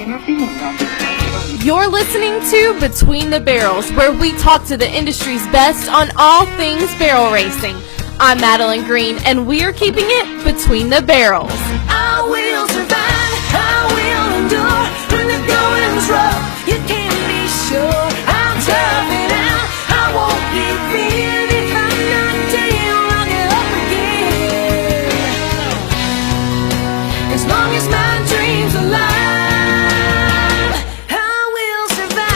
You're listening to Between the Barrels, where we talk to the industry's best on all things barrel racing. I'm Madeline Green, and we're keeping it between the barrels. I will survive, I will endure. When the going's rough, you can be sure I'm tough it out. I won't give in if I'm not down, I'll get up again. As long as my dream's alive, I will survive.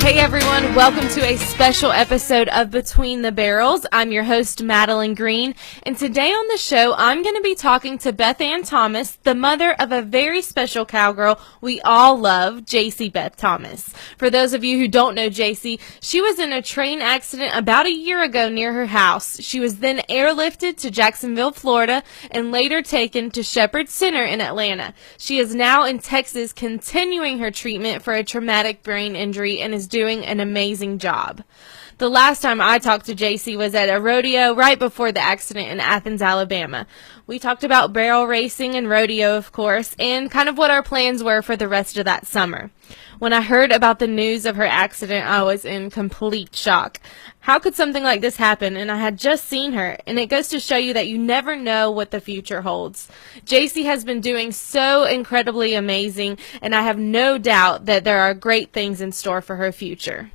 Hey everyone, welcome to a special episode of Between the Barrels. I'm your host, Madeline Green, and today on the show, I'm going to be talking to Beth Ann Thomas, the mother of a very special cowgirl we all love, Jacee Beth Thomas. For those of you who don't know Jacee, she was in a train accident about a year ago near her house. She was then airlifted to Jacksonville, Florida, and later taken to Shepherd Center in Atlanta. She is now in Texas continuing her treatment for a traumatic brain injury and is doing an amazing job. The last time I talked to Jacee was at a rodeo right before the accident in Athens, Alabama. We talked about barrel racing and rodeo, of course, and kind of what our plans were for the rest of that summer. When I heard about the news of her accident, I was in complete shock. How could something like this happen? And I had just seen her, and it goes to show you that you never know what the future holds. Jacee has been doing so incredibly amazing, and I have no doubt that there are great things in store for her future.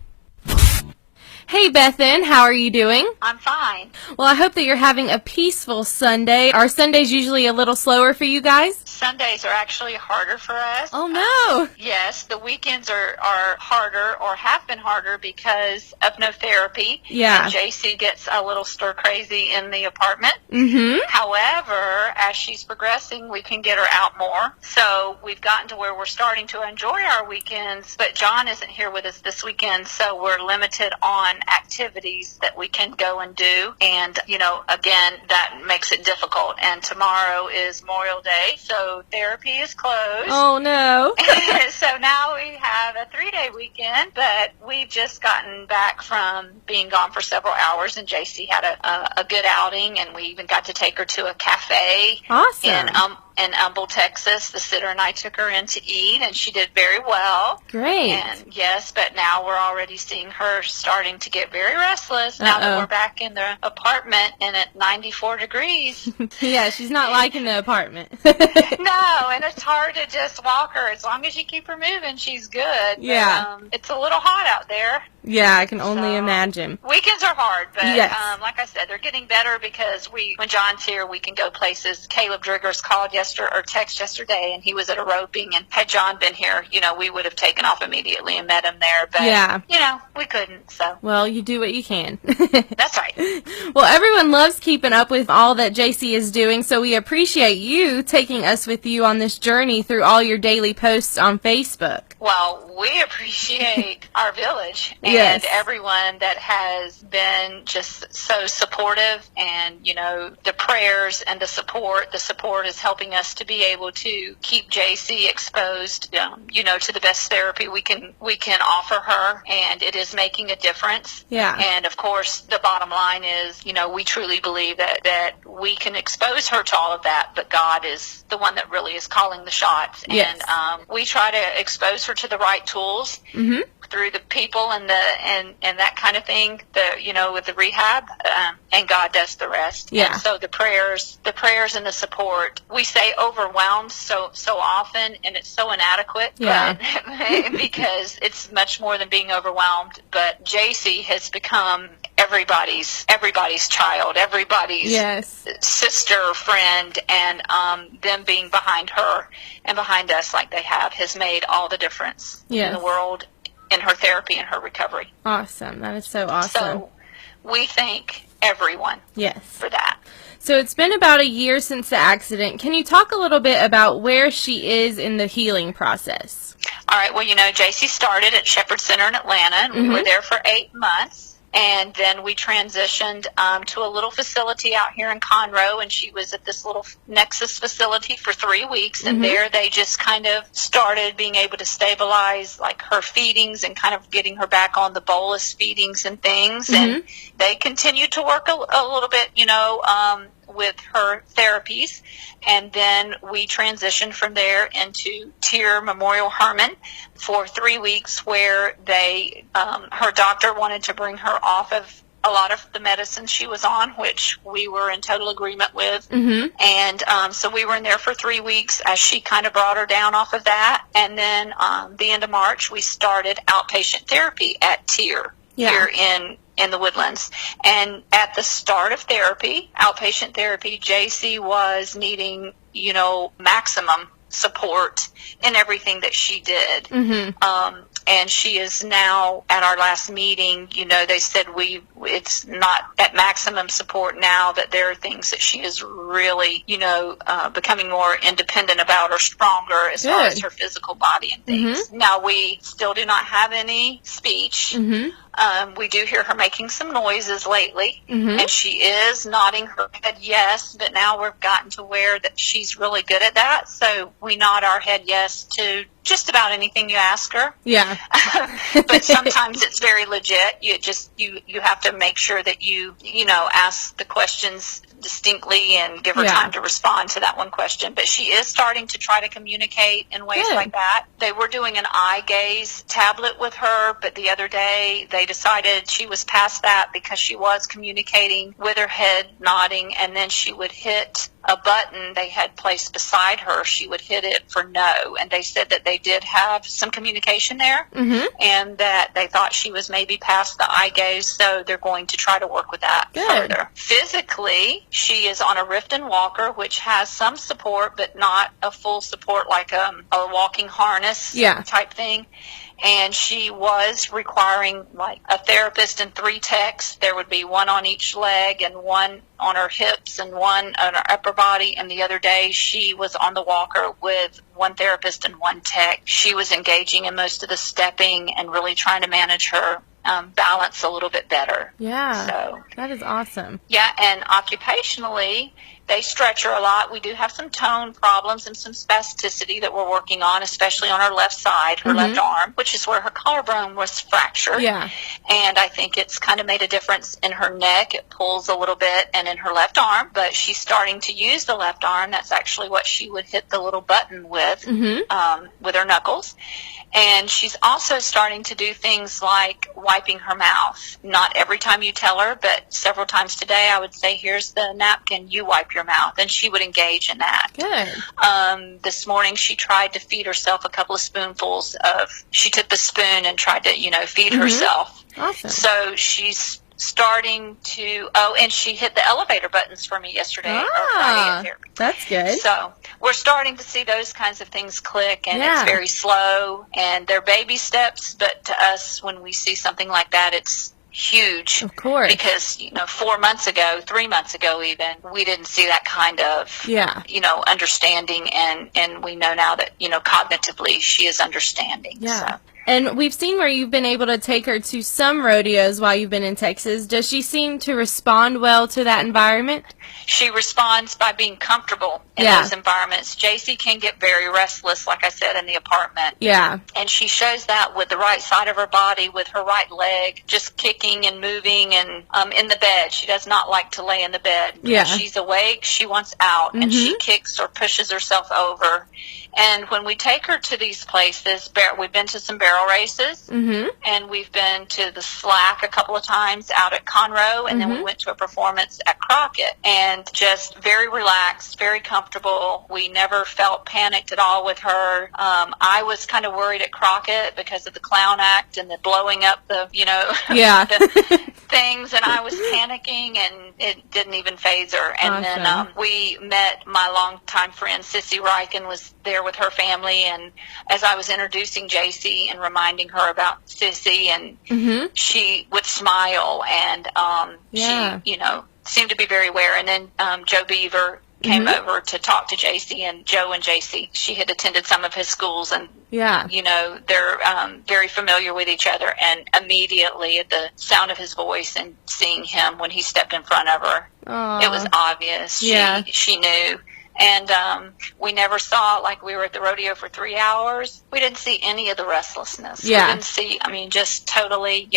Hey Beth Ann, how are you doing? I'm fine. Well, I hope that you're having a peaceful Sunday. Are Sundays usually a little slower for you guys? Sundays are actually harder for us. Oh no! Yes, the weekends are harder or have been harder because of no therapy. Yeah. And Jacee gets a little stir crazy in the apartment. Mm-hmm. However, as she's progressing, we can get her out more. So we've gotten to where we're starting to enjoy our weekends, but John isn't here with us this weekend, so we're limited on activities that we can go and do. And, again, that makes it difficult. And tomorrow is Memorial Day, so therapy is closed. Oh, no. So now we have a 3-day weekend, but we've just gotten back from being gone for several hours, and Jacee had a good outing, and we even got to take her to a cafe. Awesome. In Humble, Texas. The sitter and I took her in to eat, and she did very well. Great. And yes, but now we're already seeing her starting to get very restless now that we're back in the apartment and at 94 degrees. Yeah, she's not liking the apartment. No, and it's hard to just walk her. As long as you keep her moving, she's good. Yeah. But, it's a little hot out there. Yeah, I can only imagine. Weekends are hard, but yes. Like I said, they're getting better because when John's here, we can go places. Caleb Driggers called text yesterday, and he was at a roping, and had John been here, we would have taken off immediately and met him there, but, we couldn't, so. Well, you do what you can. That's right. Well, everyone loves keeping up with all that Jacee is doing, so we appreciate you taking us with you on this journey through all your daily posts on Facebook. Well, we appreciate our village and yes. everyone that has been just so supportive, and, the prayers and the support. The support is helping us to be able to keep Jacee exposed, to the best therapy we can offer her, and it is making a difference. Yeah. And of course, the bottom line is, we truly believe that we can expose her to all of that, but God is the one that really is calling the shots. Yes. And we try to expose her to the right tools. Mm-hmm. Through the people and that kind of thing, with the rehab, and God does the rest. Yeah. And so the prayers and the support. We say overwhelmed so often, and it's so inadequate. Yeah. But, because it's much more than being overwhelmed. But Jacee has become everybody's child, everybody's yes. sister, friend, and them being behind her and behind us like they has made all the difference yes. in the world, in her therapy and her recovery. Awesome. That is so awesome. So we thank everyone yes. for that. So it's been about a year since the accident. Can you talk a little bit about where she is in the healing process? All right. Well, Jacee started at Shepherd Center in Atlanta, and we were there for 8 months. And then we transitioned to a little facility out here in Conroe, and she was at this little Nexus facility for 3 weeks. And there they just kind of started being able to stabilize like her feedings and kind of getting her back on the bolus feedings and things. And they continued to work a little bit, with her therapies, and then we transitioned from there into Tier Memorial Herman for 3 weeks, where her doctor wanted to bring her off of a lot of the medicine she was on, which we were in total agreement with. Mm-hmm. And so we were in there for 3 weeks as she kind of brought her down off of that. And then the end of March, we started outpatient therapy at Tier here in the Woodlands. And at the start of therapy, outpatient therapy, Jacee was needing, maximum support in everything that she did. Mm-hmm. And she is now, at our last meeting, they said it's not at maximum support now, that there are things that she is really, becoming more independent about, or stronger as far as her physical body and things. Mm-hmm. Now, we still do not have any speech. Mm-hmm. We do hear her making some noises lately, Mm-hmm. and she is nodding her head yes, but now we've gotten to where that she's really good at that, so we nod our head yes to just about anything you ask her. Yeah. But sometimes it's very legit. You have to make sure that you ask the questions distinctly and give her time to respond to that one question. But she is starting to try to communicate in ways like that. They were doing an eye gaze tablet with her, but the other day they decided she was past that because she was communicating with her head nodding, and then she would hit a button they had placed beside her. She would hit it for no, and they said that they did have some communication there, Mm-hmm. and that they thought she was maybe past the eye gaze, so they're going to try to work with that further. Physically, she is on a Riften walker, which has some support, but not a full support like a walking harness type thing. And she was requiring like a therapist and 3 techs. There would be one on each leg and one on her hips and one on her upper body. And the other day she was on the walker with one therapist and 1 tech. She was engaging in most of the stepping and really trying to manage her balance a little bit better. Yeah. So that is awesome. Yeah, and occupationally, they stretch her a lot. We do have some tone problems and some spasticity that we're working on, especially on her left side, her left arm, which is where her collarbone was fractured. Yeah. And I think it's kind of made a difference in her neck. It pulls a little bit, and in her left arm. But she's starting to use the left arm. That's actually what she would hit the little button with her knuckles. And she's also starting to do things like wiping her mouth. Not every time you tell her, but several times today I would say, here's the napkin, you wipe your mouth. And she would engage in that. Good. This morning she tried to feed herself a couple of spoonfuls she took the spoon and tried to, feed herself. Awesome. So she's starting to, and she hit the elevator buttons for me yesterday. or Friday at therapy. That's good. So we're starting to see those kinds of things click, and it's very slow, and they're baby steps, but to us, when we see something like that, it's huge. Of course. Because, 4 months ago, 3 months ago even, we didn't see that kind of, understanding, and we know now that, cognitively she is understanding. Yeah. So. And we've seen where you've been able to take her to some rodeos while you've been in Texas. Does she seem to respond well to that environment? She responds by being comfortable in those environments. Jacee can get very restless, like I said, in the apartment. Yeah. And she shows that with the right side of her body, with her right leg, just kicking and moving, and in the bed. She does not like to lay in the bed. Yeah. When she's awake, she wants out, and she kicks or pushes herself over. And when we take her to these places, we've been to some barrel races, and we've been to the Slack a couple of times out at Conroe, and then we went to a performance at Crockett, and just very relaxed, very comfortable. We never felt panicked at all with her. I was kind of worried at Crockett because of the clown act and the blowing up the, the things, and I was panicking, and it didn't even faze her. And then we met my longtime friend, Sissy Riken, was there with her family, and as I was introducing Jacee and reminding her about Sissy, and she would smile, and she, seemed to be very aware. And then Joe Beaver came over to talk to Jacee, and Joe and Jacee, she had attended some of his schools, and they're very familiar with each other. And immediately at the sound of his voice and seeing him when he stepped in front of her, it was obvious. She knew And we never saw, like, we were at the rodeo for 3 hours. We didn't see any of the restlessness. Yeah. We didn't see, I mean, just totally,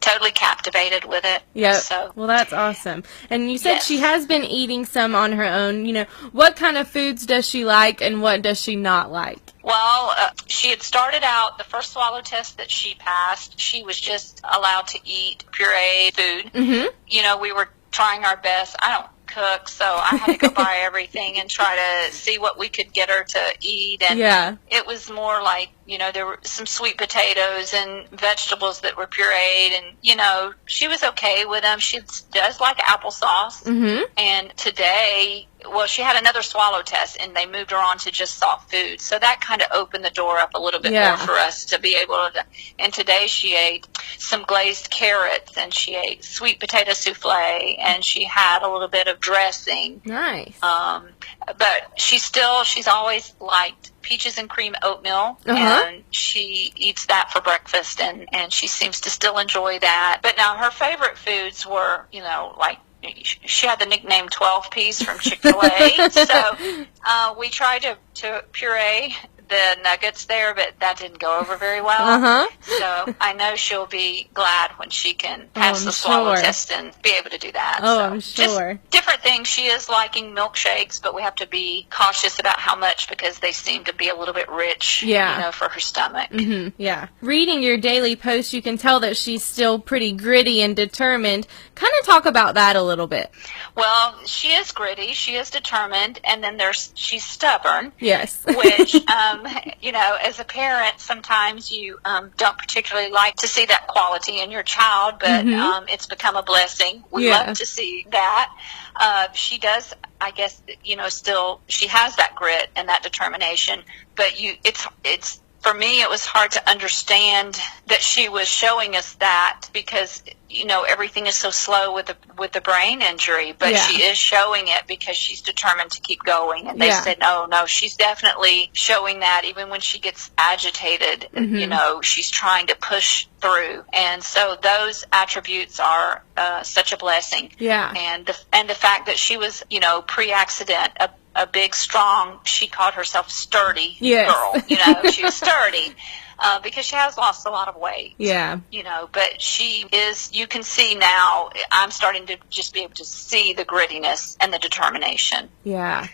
totally captivated with it. Yep. So, Well, that's awesome. And you said Yes. she has been eating some on her own. What kind of foods does she like and what does she not like? well, she had started out, the first swallow test that she passed, she was just allowed to eat puree food. Mm-hmm. We were trying our best. I don't cook, so I had to go buy everything and try to see what we could get her to eat. And Yeah. it was more like, there were some sweet potatoes and vegetables that were pureed, and, she was okay with them. She does like applesauce. Mm-hmm. And today, well, she had another swallow test, and they moved her on to just soft food. So that kind of opened the door up a little bit Yeah. more for us to be able to. And today she ate some glazed carrots, and she ate sweet potato souffle, and she had a little bit of dressing. Nice. But she's always liked peaches and cream oatmeal, and she eats that for breakfast, and she seems to still enjoy that. But now her favorite foods were, like, she had the nickname 12 Piece from Chick-fil-A. So we tried to puree the nuggets there, but that didn't go over very well. So I know she'll be glad when she can pass the swallow test and be able to do that. Oh, So I'm sure. Just different things. She is liking milkshakes, but we have to be cautious about how much because they seem to be a little bit rich, for her stomach. Mm-hmm. Yeah. Reading your daily post, you can tell that she's still pretty gritty and determined. Kind of talk about that a little bit. Well, she is gritty, she is determined, and then she's stubborn. Yes. Which, as a parent, sometimes you don't particularly like to see that quality in your child, but it's become a blessing. We love to see that. She does, I guess, still, she has that grit and that determination, but it's for me, it was hard to understand that she was showing us that because, everything is so slow with the brain injury, but she is showing it because she's determined to keep going. And they said, no, she's definitely showing that even when she gets agitated, she's trying to push through. And so those attributes are such a blessing. Yeah. And the fact that she was, pre-accident, a big, strong, she called herself sturdy girl. She was sturdy because she has lost a lot of weight. Yeah. But she is, you can see now, I'm starting to just be able to see the grittiness and the determination. Yeah.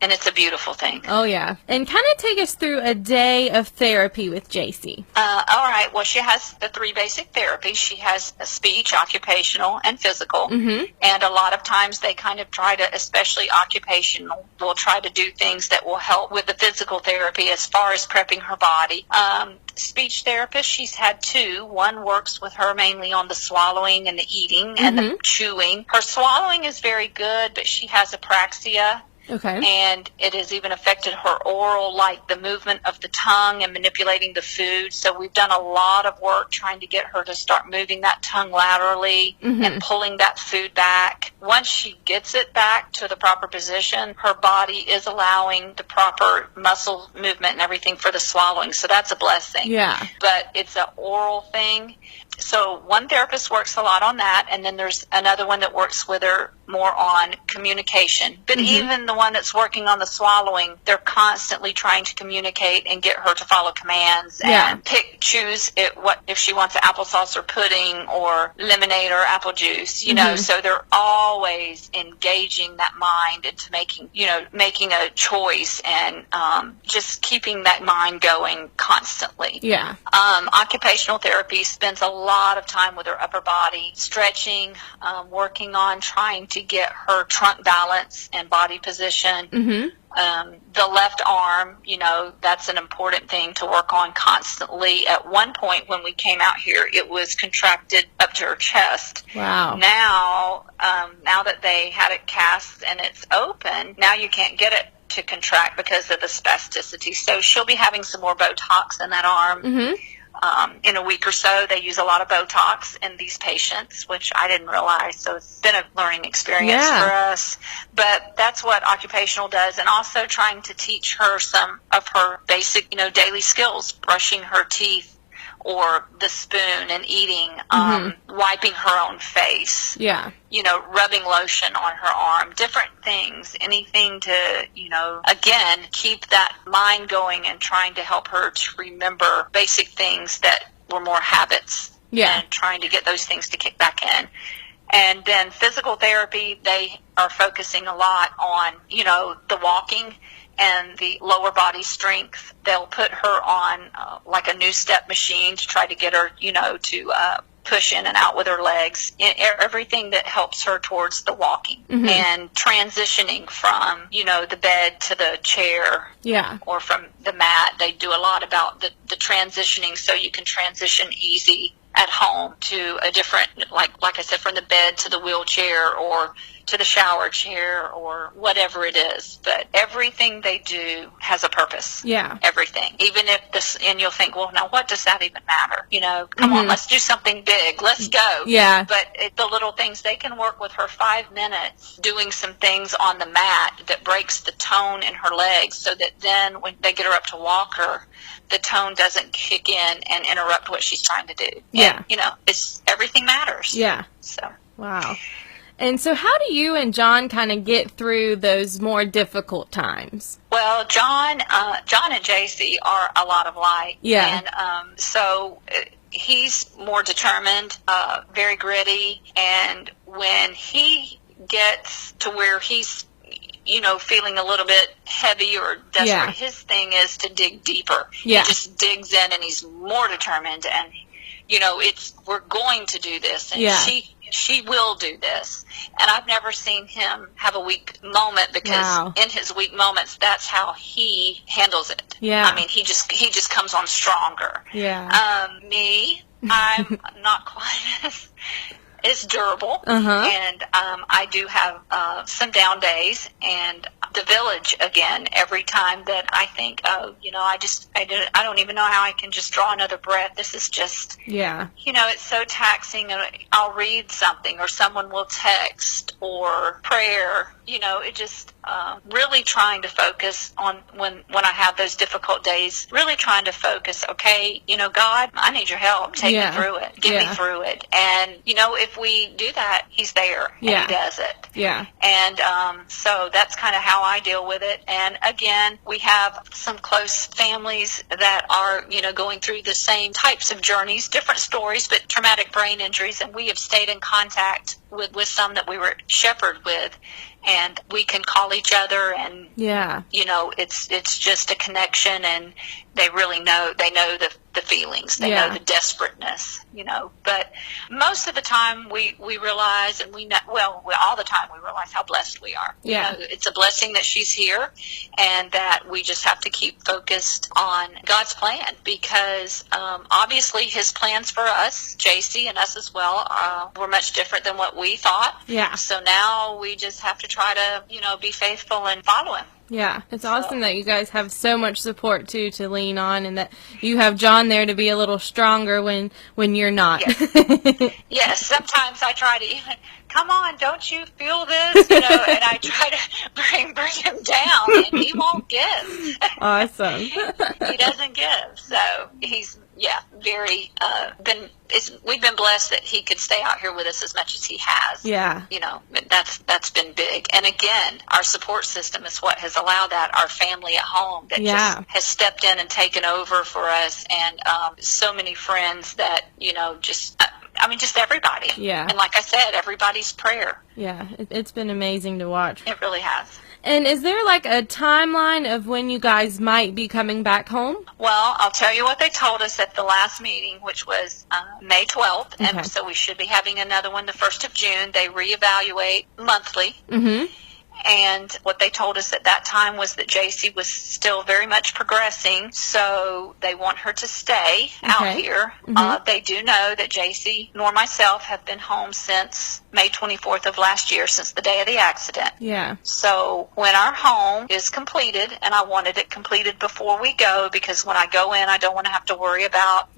And it's a beautiful thing. Oh, yeah. And kind of take us through a day of therapy with Jacee. All right. Well, she has the 3 basic therapies. She has speech, occupational, and physical. Mm-hmm. And a lot of times they kind of try to, especially occupational, will try to do things that will help with the physical therapy as far as prepping her body. Speech therapist, she's had 2. One works with her mainly on the swallowing and the eating and the chewing. Her swallowing is very good, but she has apraxia. Okay. And it has even affected her oral, like the movement of the tongue and manipulating the food. So we've done a lot of work trying to get her to start moving that tongue laterally and pulling that food back. Once she gets it back to the proper position, her body is allowing the proper muscle movement and everything for the swallowing. So that's a blessing. Yeah. But it's an oral thing. So one therapist works a lot on that, and then there's another one that works with her more on communication. But even the one that's working on the swallowing, they're constantly trying to communicate and get her to follow commands and choose what if she wants applesauce or pudding or lemonade or apple juice, so they're always engaging that mind into making a choice and just keeping that mind going constantly. Yeah. Occupational therapy spends a lot of time with her upper body, stretching, working on trying to get her trunk balance and body position. The left arm, that's an important thing to work on constantly. At one point when we came out here, it was contracted up to her chest. Wow. Now that they had it cast and it's open, now you can't get it to contract because of the spasticity. So she'll be having some more Botox in that arm. In a week or so. They use a lot of Botox in these patients, which I didn't realize. So it's been a learning experience for us. But that's what occupational does. And also trying to teach her some of her basic, daily skills, brushing her teeth, or the spoon and eating, wiping her own face. Yeah. Rubbing lotion on her arm, different things, anything to, again, keep that mind going and trying to help her to remember basic things that were more habits. Yeah. And trying to get those things to kick back in. And then physical therapy, they are focusing a lot on, the walking and the lower body strength. They'll put her on like a new step machine to try to get her, to push in and out with her legs, everything that helps her towards the walking and transitioning from, the bed to the chair or from the mat. They do a lot about the transitioning so you can transition easy at home to a different, like I said, from the bed to the wheelchair or to the shower chair or whatever it is. But everything they do has a purpose. Yeah. Everything. Even if this, and you'll think, well, now what does that even matter? Come on, let's do something big. Let's go. Yeah. But the little things, they can work with her 5 minutes doing some things on the mat that breaks the tone in her legs so that then when they get her up to walk her, the tone doesn't kick in and interrupt what she's trying to do. Yeah. And, it's everything matters. Yeah. So. Wow. And so how do you and John kind of get through those more difficult times? Well, John and Jacee are a lot of alike. Yeah. And so he's more determined, very gritty. And when he gets to where he's, feeling a little bit heavy or desperate, his thing is to dig deeper. Yeah. He just digs in and he's more determined. And, we're going to do this. And she will do this. And I've never seen him have a weak moment because in his weak moments, that's how he handles it. Yeah. I mean, he just comes on stronger. Yeah. Me, I'm not quite as durable. And I do have some down days. And the village, again, every time that I think, I don't even know how I can just draw another breath. This is just, it's so taxing. And I'll read something or someone will text or prayer. It just really trying to focus on when I have those difficult days, really trying to focus, okay, God, I need your help. Take me through it. Get me through it. And, if we do that, he's there and he does it. Yeah. And so that's kind of how I deal with it. And again, we have some close families that are, going through the same types of journeys, different stories, but traumatic brain injuries. And we have stayed in contact with some that we were shepherded with. And we can call each other and, it's just a connection and they really know, they know the feelings, they know the desperateness, but most of the time we realize and we know, all the time we realize how blessed we are. Yeah. It's a blessing that she's here and that we just have to keep focused on God's plan because obviously his plans for us, Jacee and us as well, were much different than what we thought. Yeah. So now we just have to try to, be faithful and follow him. Yeah, it's awesome that you guys have so much support, too, to lean on, and that you have John there to be a little stronger when you're not. Yes, yes, sometimes I try to even, come on, don't you feel this? And I try to bring him down, and he won't give. Awesome. He doesn't give, so he's, very, we've been blessed that he could stay out here with us as much as he has. Yeah. That's been big. And again, our support system is what has allowed that, our family at home that just has stepped in and taken over for us. And so many friends that, just everybody. Yeah. And like I said, everybody's prayer. Yeah, it's been amazing to watch. It really has. And is there like a timeline of when you guys might be coming back home? Well, I'll tell you what they told us at the last meeting, which was May 12th. Okay. And so we should be having another one the 1st of June. They reevaluate monthly. Mm-hmm. And what they told us at that time was that Jacee was still very much progressing, so they want her to stay out here. Mm-hmm. They do know that Jacee nor myself have been home since May 24th of last year, since the day of the accident. Yeah. So when our home is completed, and I wanted it completed before we go, because when I go in, I don't want to have to worry about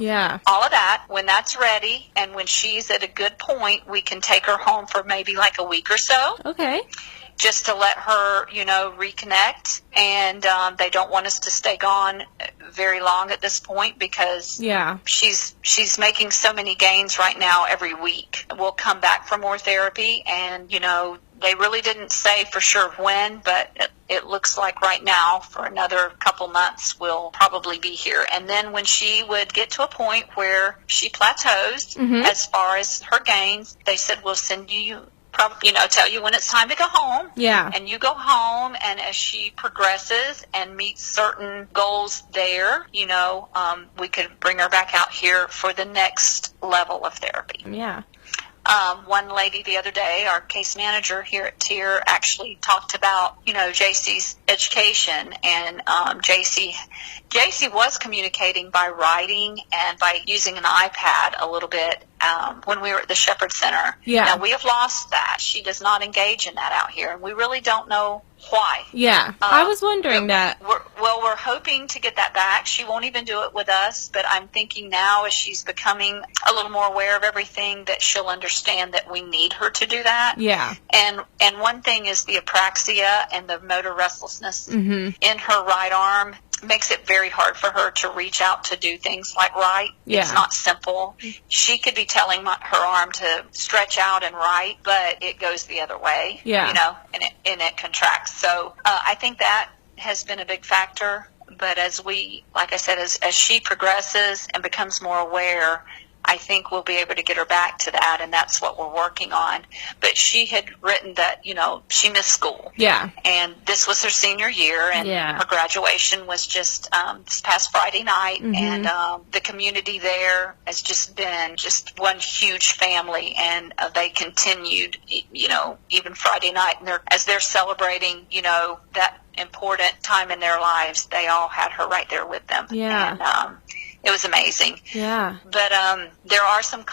all of that. When that's ready, and when she's at a good point, we can take her home for maybe like a week or so. Okay. Just to let her, reconnect. And they don't want us to stay gone very long at this point because she's making so many gains right now every week. We'll come back for more therapy, and they really didn't say for sure when, but it looks like right now for another couple months we'll probably be here. And then when she would get to a point where she plateaus as far as her gains, they said we'll send you, tell you when it's time to go home. Yeah. And you go home, and as she progresses and meets certain goals there, we could bring her back out here for the next level of therapy. Yeah. One lady the other day, our case manager here at TIER, actually talked about, Jacee's education, and Jacee was communicating by writing and by using an iPad a little bit when we were at the Shepherd Center. Yeah. Now, we have lost that. She does not engage in that out here, and we really don't know why. Yeah, I was wondering that. We're hoping to get that back. She won't even do it with us, but I'm thinking now as she's becoming a little more aware of everything that she'll understand that we need her to do that. Yeah. And one thing is the apraxia and the motor restlessness in her right arm makes it very hard for her to reach out to do things like write. Yeah. It's not simple. She could be telling her arm to stretch out and write, but it goes the other way. Yeah. And it contracts. So I think that has been a big factor. But like I said, as she progresses and becomes more aware, I think we'll be able to get her back to that, and that's what we're working on. But she had written that, she missed school. Yeah. And this was her senior year, and her graduation was just this past Friday night. And the community there has just been just one huge family, and they continued, even Friday night. And as they're celebrating, that important time in their lives, they all had her right there with them. Yeah. And, it was amazing. Yeah. But there are some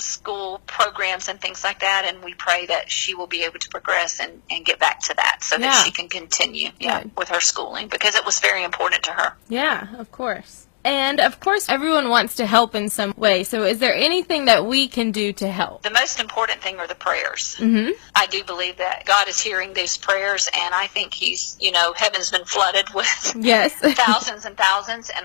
school programs and things like that, and we pray that she will be able to progress and get back to that so that she can continue with her schooling, because it was very important to her. Yeah, of course. And, of course, everyone wants to help in some way. So is there anything that we can do to help? The most important thing are the prayers. Mm-hmm. I do believe that God is hearing those prayers, and I think he's, heaven's been flooded with thousands and thousands, and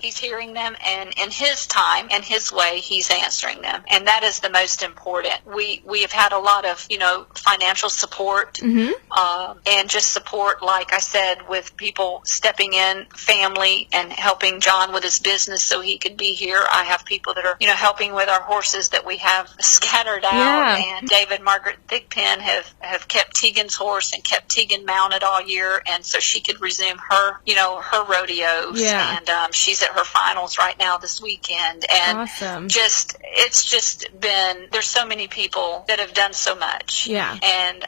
he's hearing them, and in his time and his way, he's answering them. And that is the most important. We have had a lot of, financial support, and just support, like I said, with people stepping in, family, and helping John with his business so he could be here. I have people that are, helping with our horses that we have scattered out. Yeah. And David, Margaret, Thigpen have kept Tegan's horse and kept Tegan mounted all year, and so she could resume her, her rodeos. Yeah. And she's at her finals right now this weekend. And awesome. It's just been, there's so many people that have done so much. Yeah. And,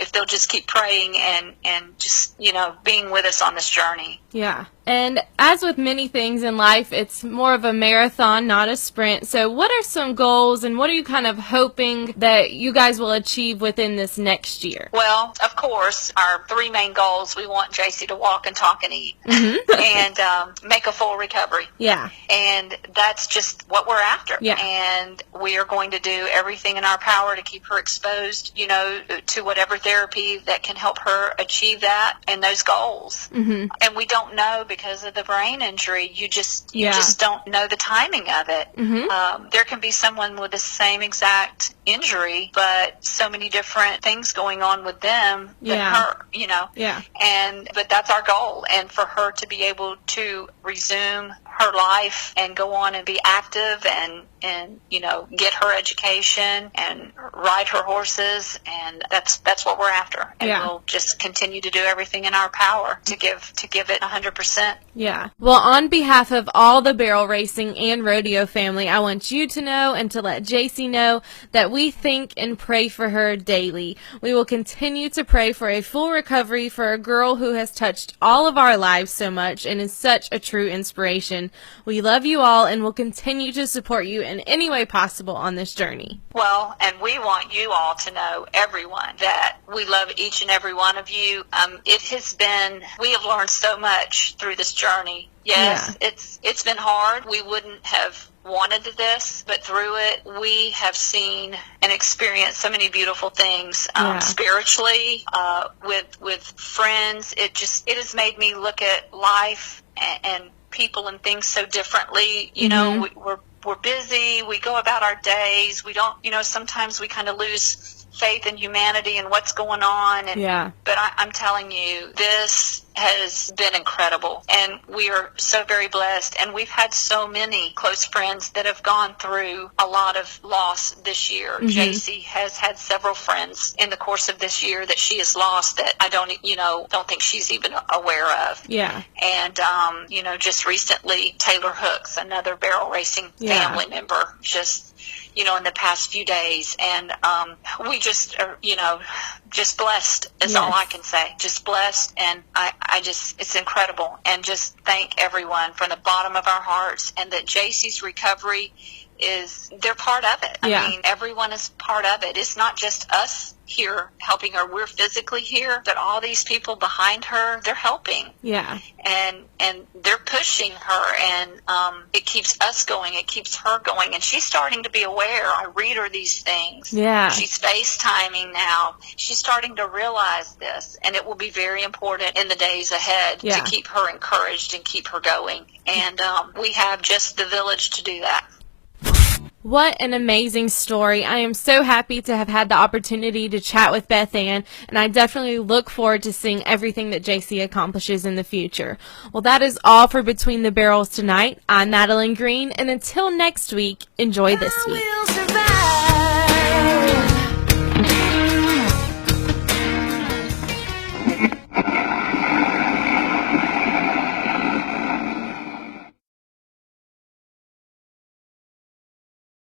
if they'll just keep praying and just, being with us on this journey. Yeah. And as with many things in life, it's more of a marathon, not a sprint. So what are some goals, and what are you kind of hoping that you guys will achieve within this next year? Well, of course, our three main goals, we want Jacee to walk and talk and eat and make a full recovery. Yeah. And that's just what we're after. Yeah. And we are going to do everything in our power to keep her exposed, to whatever therapy that can help her achieve that and those goals. Mm-hmm. And we don't know, because of the brain injury, you just don't know the timing of it. Mm-hmm. There can be someone with the same exact injury, but so many different things going on with them than her, Yeah. But that's our goal, and for her to be able to resume her life and go on and be active and get her education and ride her horses, and that's what we're after. And we'll just continue to do everything in our power to give it 100%. Yeah. Well, on behalf of all the barrel racing and rodeo family, I want you to know and to let Jacee know that we think and pray for her daily. We will continue to pray for a full recovery for a girl who has touched all of our lives so much and is such a true inspiration. We love you all and will continue to support you in any way possible on this journey. Well, and we want you all to know, everyone, that we love each and every one of you. We have learned so much through this journey. Yes, it's been hard. We wouldn't have wanted this, but through it, we have seen and experienced so many beautiful things spiritually, with friends. It has made me look at life and people and things so differently. You know, we're busy. We go about our days. We don't, sometimes we kind of lose faith in humanity and what's going on. And, but I'm telling you, this has been incredible. And we are so very blessed. And we've had so many close friends that have gone through a lot of loss this year. Jacee has had several friends in the course of this year that she has lost that I don't think she's even aware of. Yeah. And, just recently, Taylor Hooks, another barrel racing family member, just in the past few days. And we just are, just blessed is all I can say. Just blessed. And I just, it's incredible. And just thank everyone from the bottom of our hearts. And that Jacee's recovery they're part of it. I mean, everyone is part of it. It's not just us here helping her. We're physically here, but all these people behind her, they're helping. Yeah. And they're pushing her, and it keeps us going. It keeps her going. And she's starting to be aware. I read her these things. Yeah. She's FaceTiming now. She's starting to realize this, and it will be very important in the days ahead to keep her encouraged and keep her going. And we have just the village to do that. What an amazing story. I am so happy to have had the opportunity to chat with Beth Ann, and I definitely look forward to seeing everything that Jacee accomplishes in the future. Well, that is all for Between the Barrels tonight. I'm Madeline Green, and until next week, enjoy this week.